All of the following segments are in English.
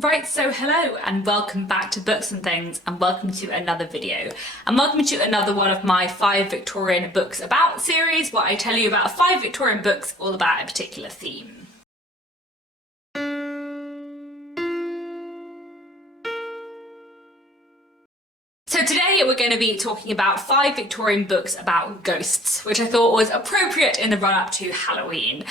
Right, so hello and welcome back to Books and Things, and welcome to another video. And welcome to another one of my 5 Victorian Books About series, where I tell you about 5 Victorian books all about a particular theme. So today we're going to be talking about 5 Victorian books about ghosts, which I thought was appropriate in the run-up to Halloween.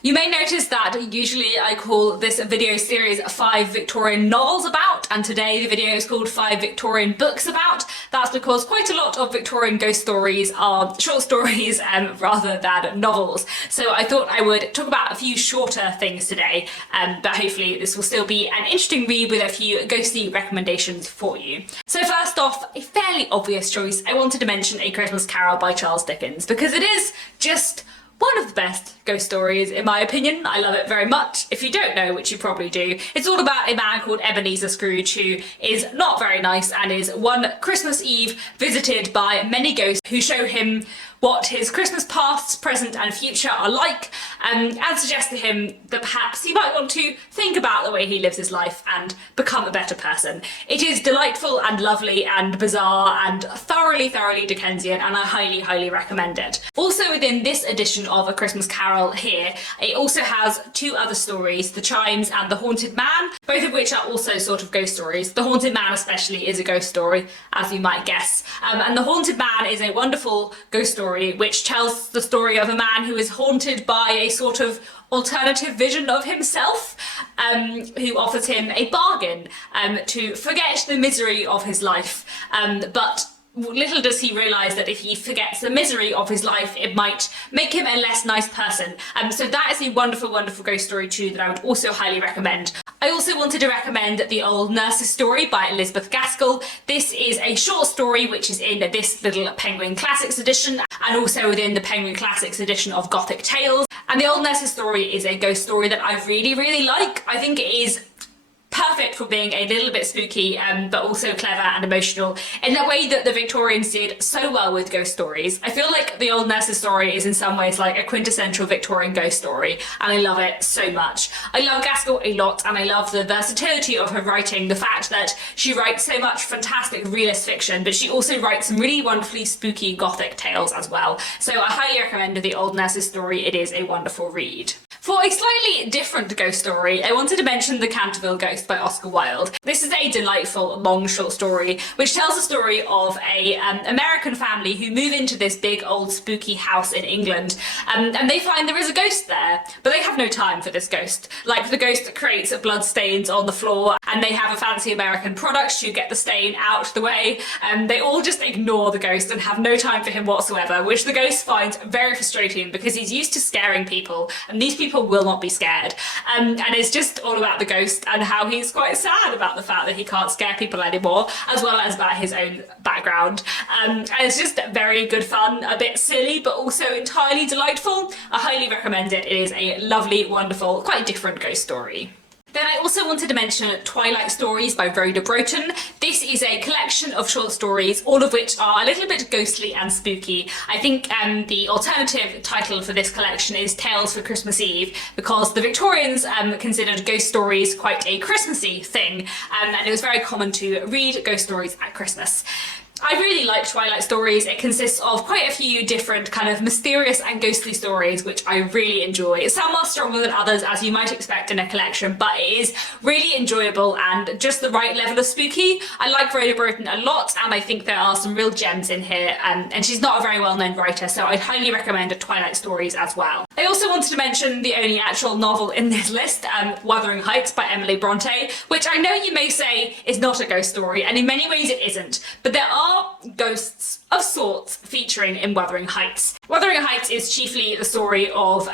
You may notice that usually I call this video series 5 Victorian novels about, and today the video is called 5 Victorian books about. That's because quite a lot of Victorian ghost stories are short stories rather than novels. So I thought I would talk about a few shorter things today, but hopefully this will still be an interesting read with a few ghostly recommendations for you. So first off, a fairly obvious choice, I wanted to mention A Christmas Carol by Charles Dickens, because it is just one of the best ghost stories, in my opinion. I love it very much. If you don't know, which you probably do, it's all about a man called Ebenezer Scrooge who is not very nice and is one Christmas Eve visited by many ghosts who show him what his Christmas past, present and future are like, and suggest to him that perhaps he might want to think about the way he lives his life and become a better person. It is delightful and lovely and bizarre and thoroughly Dickensian, and I highly recommend it. Also within this edition of A Christmas Carol here, it also has 2 other stories, The Chimes and The Haunted Man, both of which are also sort of ghost stories. The Haunted Man especially is a ghost story, as you might guess. And The Haunted Man is a wonderful ghost story which tells the story of a man who is haunted by a sort of alternative vision of himself, who offers him a bargain to forget the misery of his life, but little does he realise that if he forgets the misery of his life, it might make him a less nice person. So that is a wonderful ghost story too that I would also highly recommend. I also wanted to recommend The Old Nurse's Story by Elizabeth Gaskell. This is a short story which is in this little Penguin Classics edition, and also within the Penguin Classics edition of Gothic Tales. And The Old Nurse's Story is a ghost story that I really like. I think it is perfect for being a little bit spooky, but also clever and emotional in the way that the Victorians did so well with ghost stories. I feel like The Old Nurse's Story is in some ways like a quintessential Victorian ghost story, and I love it so much. I love Gaskell a lot, and I love the versatility of her writing, the fact that she writes so much fantastic realist fiction, but she also writes some really wonderfully spooky Gothic tales as well. So I highly recommend The Old Nurse's Story. It is a wonderful read. For a slightly different ghost story, I wanted to mention The Canterville Ghost by Oscar Wilde. This is a delightful long short story which tells the story of a American family who move into this big old spooky house in England, and they find there is a ghost there, but they have no time for this ghost. Like, the ghost creates blood stains on the floor, and they have a fancy American product to get the stain out the way, and they all just ignore the ghost and have no time for him whatsoever, which the ghost finds very frustrating because he's used to scaring people, and these people will not be scared. And it's just all about the ghost and how he's quite sad about the fact that he can't scare people anymore, as well as about his own background. And it's just very good fun, a bit silly, but also entirely delightful. I highly recommend it. It is a lovely, wonderful, quite different ghost story. Then I also wanted to mention Twilight Stories by Rhoda Broughton. This is a collection of short stories, all of which are a little bit ghostly and spooky. I think the alternative title for this collection is Tales for Christmas Eve, because the Victorians considered ghost stories quite a Christmassy thing, and it was very common to read ghost stories at Christmas. I really like Twilight Stories. It consists of quite a few different kind of mysterious and ghostly stories, which I really enjoy. Some are stronger than others, as you might expect in a collection, but it is really enjoyable and just the right level of spooky. I like Rhoda Broughton a lot, and I think there are some real gems in here, and she's not a very well-known writer, so I'd highly recommend Twilight Stories as well. I also wanted to mention the only actual novel in this list, Wuthering Heights by Emily Bronte, which I know you may say is not a ghost story, and in many ways it isn't, but there are ghosts of sorts featuring in Wuthering Heights. Wuthering Heights is chiefly the story of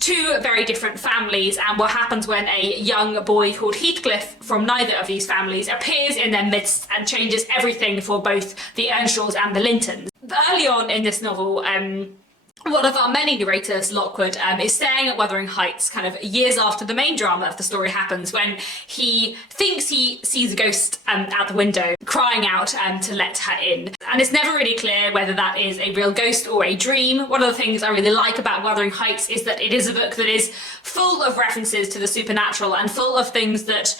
2 very different families, and what happens when a young boy called Heathcliff from neither of these families appears in their midst and changes everything for both the Earnshaws and the Lintons. Early on in this novel, one of our many narrators, Lockwood, is staying at Wuthering Heights kind of years after the main drama of the story happens, when he thinks he sees a ghost out the window crying out to let her in. And it's never really clear whether that is a real ghost or a dream. One of the things I really like about Wuthering Heights is that it is a book that is full of references to the supernatural and full of things that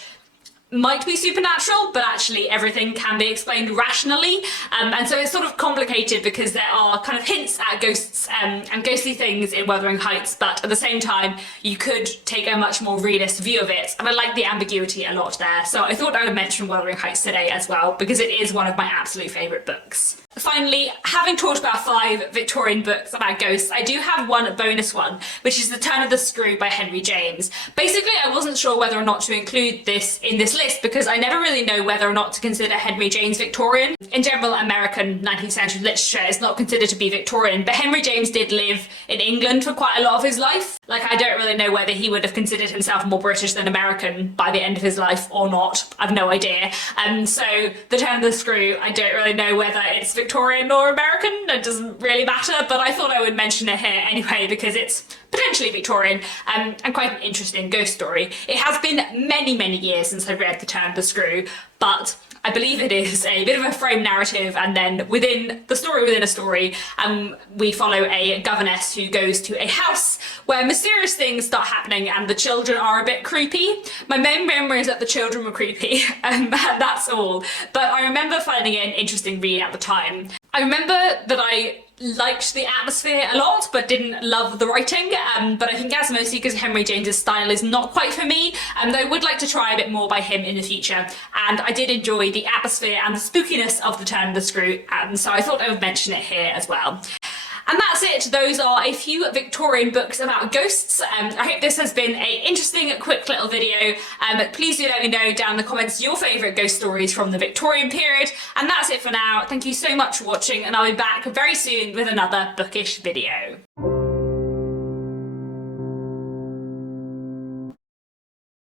might be supernatural, but actually everything can be explained rationally. And so it's sort of complicated because there are kind of hints at ghosts and ghostly things in Wuthering Heights, but at the same time, you could take a much more realist view of it. And I like the ambiguity a lot there. So I thought I would mention Wuthering Heights today as well, because it is one of my absolute favourite books. Finally, having talked about 5 Victorian books about ghosts, I do have one bonus one, which is The Turn of the Screw by Henry James. Basically, I wasn't sure whether or not to include this in this list because I never really know whether or not to consider Henry James Victorian. In general, American 19th century literature is not considered to be Victorian, but Henry James did live in England for quite a lot of his life. Like, I don't really know whether he would have considered himself more British than American by the end of his life or not. I've no idea. So The Turn of the Screw, I don't really know whether it's Victorian or American. It doesn't really matter, but I thought I would mention it here anyway because it's potentially Victorian and quite an interesting ghost story. It has been many, many years since I read The Turn of the Screw, but I believe it is a bit of a frame narrative, and then within a story, we follow a governess who goes to a house where mysterious things start happening and the children are a bit creepy. My main memory is that the children were creepy, and that's all. But I remember finding it an interesting read at the time. I remember that I liked the atmosphere a lot but didn't love the writing, but I think that's mostly because Henry James's style is not quite for me, though I would like to try a bit more by him in the future, and I did enjoy the atmosphere and the spookiness of The Turn of the Screw, so I thought I would mention it here as well. And that's it. Those are a few Victorian books about ghosts. I hope this has been an interesting, quick little video. Please do let me know down in the comments your favourite ghost stories from the Victorian period. And that's it for now. Thank you so much for watching, and I'll be back very soon with another bookish video.